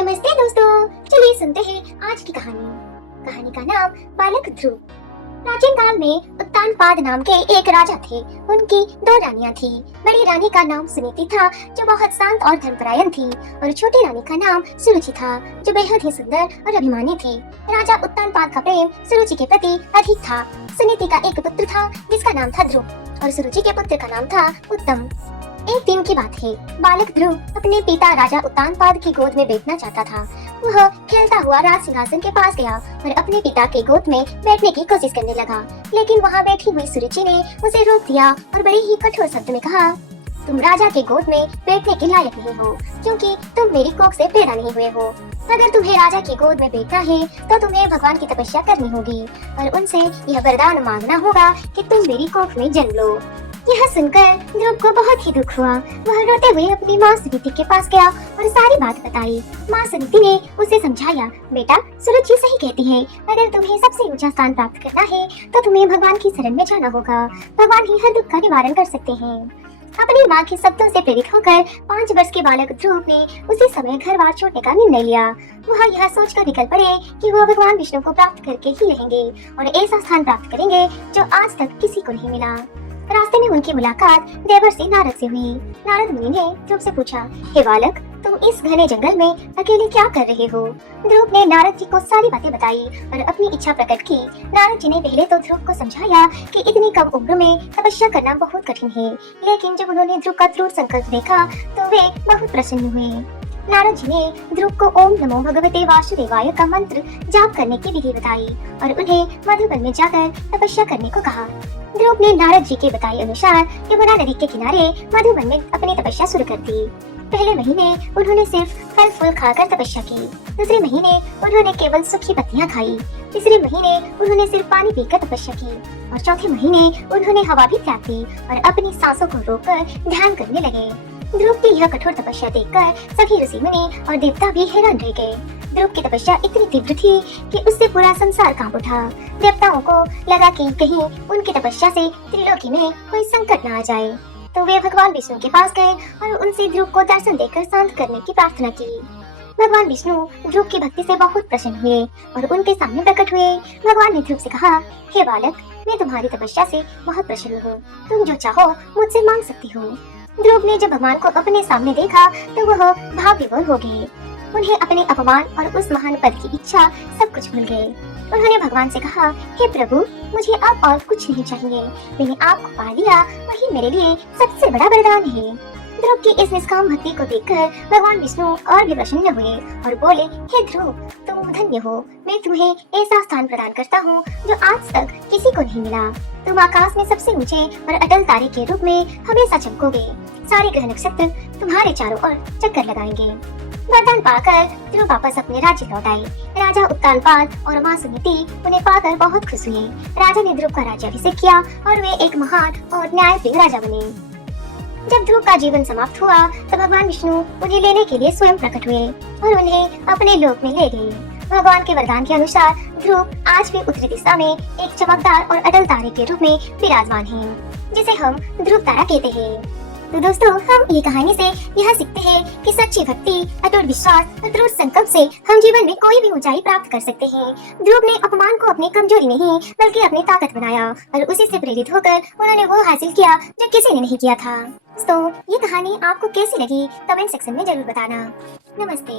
नमस्ते दोस्तों, चलिए सुनते हैं आज की कहानी। कहानी का नाम बालक ध्रुव। प्राचीन काल में उत्तानपाद नाम के एक राजा थे। उनकी दो रानियां थी। बड़ी रानी का नाम सुनीति था, जो बहुत शांत और धर्मपरायण थी, और छोटी रानी का नाम सुरुचि था, जो बेहद ही सुंदर और अभिमानी थी। राजा उत्तानपाद का प्रेम सुरुचि के प्रति अधिक था। सुनीति का एक पुत्र था जिसका नाम था ध्रुव, और सुरुचि के पुत्र का नाम था उत्तम। एक दिन की बात है, बालक ध्रुव अपने पिता राजा उत्तानपाद की गोद में बैठना चाहता था। वह खेलता हुआ राज सिंहासन के पास गया और अपने पिता के गोद में बैठने की कोशिश करने लगा, लेकिन वहाँ बैठी हुई सुरुचि ने उसे रोक दिया और बड़े ही कठोर शब्द में कहा, तुम राजा के गोद में बैठने के लायक नहीं हो, क्योंकि तुम मेरी कोख से पैदा नहीं हुए हो। अगर तुम्हें राजा की गोद में बैठना है तो तुम्हें भगवान की तपस्या करनी होगी और उनसे यह वरदान मांगना होगा कि तुम मेरी कोख में जन्म लो। यह सुनकर ध्रुव को बहुत ही दुख हुआ। वह रोते हुए अपनी माँ सुनीति के पास गया और सारी बात बताई। माँ सुनीति ने उसे समझाया, बेटा सुरुचि सही कहती है, अगर तुम्हें सबसे ऊंचा स्थान प्राप्त करना है तो तुम्हें भगवान की शरण में जाना होगा। भगवान ही हर दुख का निवारण कर सकते हैं। अपनी माँ के शब्दों से प्रेरित होकर 5 वर्ष के बालक ध्रुव ने उसी समय घर बार छोड़ने का निर्णय लिया। वह यह सोचकर निकल पड़े कि वह भगवान विष्णु को प्राप्त करके ही रहेंगे और ऐसा स्थान प्राप्त करेंगे जो आज तक किसी को नहीं मिला। रास्ते में उनकी मुलाकात देवर्षि नारद से हुई। नारद मुनि ने ध्रुव से पूछा, हे बालक, तुम इस घने जंगल में अकेले क्या कर रहे हो? ध्रुव ने नारद जी को सारी बातें बताई और अपनी इच्छा प्रकट की। नारद जी ने पहले तो ध्रुव को समझाया कि इतनी कम उम्र में तपस्या करना बहुत कठिन है, लेकिन जब उन्होंने ध्रुव का दृढ़ संकल्प देखा तो वे बहुत प्रसन्न हुए। नारद जी ने ध्रुव को ओम नमो भगवते वासुदेवाय का मंत्र जाप करने की विधि बताई और उन्हें मधुबन में जाकर तपस्या करने को कहा। ध्रुव ने नारद जी के बताए अनुसार यमुना नदी के किनारे मधुबन में अपनी तपस्या शुरू कर दी। पहले महीने उन्होंने सिर्फ फल फूल खाकर तपस्या की। दूसरे महीने उन्होंने केवल सूखी पत्तियां खाई। तीसरे महीने उन्होंने सिर्फ पानी पीकर तपस्या की और चौथे महीने उन्होंने हवा भी त्याग दी और अपनी सांसों को रोककर ध्यान करने लगे। ध्रुव की यह कठोर तपस्या देखकर सभी ऋषि मुनि और देवता भी हैरान रह गए। ध्रुव की तपस्या इतनी तीव्र थी कि उससे पूरा संसार कांप उठा। देवताओं को लगा कि कहीं उनकी तपस्या से त्रिलोकी में कोई संकट न आ जाए, तो वे भगवान विष्णु के पास गए और उनसे ध्रुव को दर्शन देकर शांत करने की प्रार्थना की। भगवान विष्णु ध्रुव की भक्ति से बहुत प्रसन्न हुए और उनके सामने प्रकट हुए। भगवान ने ध्रुव से कहा, हे बालक, मैं तुम्हारी तपस्या से बहुत प्रसन्न हूँ। तुम जो चाहो मुझसे मांग सकती हो। ध्रुव ने जब भगवान को अपने सामने देखा तो वह भाव विभोर हो गए। उन्हें अपने अपमान और उस महान पद की इच्छा सब कुछ भूल गए। उन्होंने भगवान से कहा, हे प्रभु, मुझे अब और कुछ नहीं चाहिए। मैंने आपको पा लिया, वही मेरे लिए सबसे बड़ा वरदान है। ध्रुव की इस निष्काम भक्ति को देखकर भगवान विष्णु और भी प्रसन्न हुए और बोले, हे ध्रुव, तुम धन्य हो। मैं तुम्हें ऐसा स्थान प्रदान करता हूँ जो आज तक किसी को नहीं मिला। तुम आकाश में सबसे ऊंचे और अटल तारे के रूप में हमेशा चमकोगे। सारे ग्रह नक्षत्र तुम्हारे चारों ओर चक्कर लगाएंगे। वरदान पाकर ध्रुव वापस अपने राज्य लौट आए। राजा उत्तानपाद और माँ सुनीति उन्हें पाकर बहुत खुश हुए। राजा ने ध्रुव का राज्याभिषेक किया और वे एक महान और न्यायप्रिय राजा बने। जब ध्रुव का जीवन समाप्त हुआ तो भगवान विष्णु उन्हें लेने के लिए स्वयं प्रकट हुए और उन्हें अपने लोक में ले गए। भगवान के वरदान के अनुसार ध्रुव आज भी उत्तरी दिशा में एक चमकदार और अटल तारे के रूप में विराजमान है, जिसे हम ध्रुव तारा कहते हैं। तो दोस्तों, हम ये कहानी से यह सीखते हैं कि सच्ची भक्ति, अटूट विश्वास और दृढ़ संकल्प से हम जीवन में कोई भी ऊंचाई प्राप्त कर सकते हैं। ध्रुव ने अपमान को अपनी कमजोरी नहीं बल्कि अपनी ताकत बनाया और उसी से प्रेरित होकर उन्होंने वो हासिल किया जो किसी ने नहीं किया था। तो ये कहानी आपको कैसी लगी कमेंट सेक्शन में जरूर बताना। नमस्ते।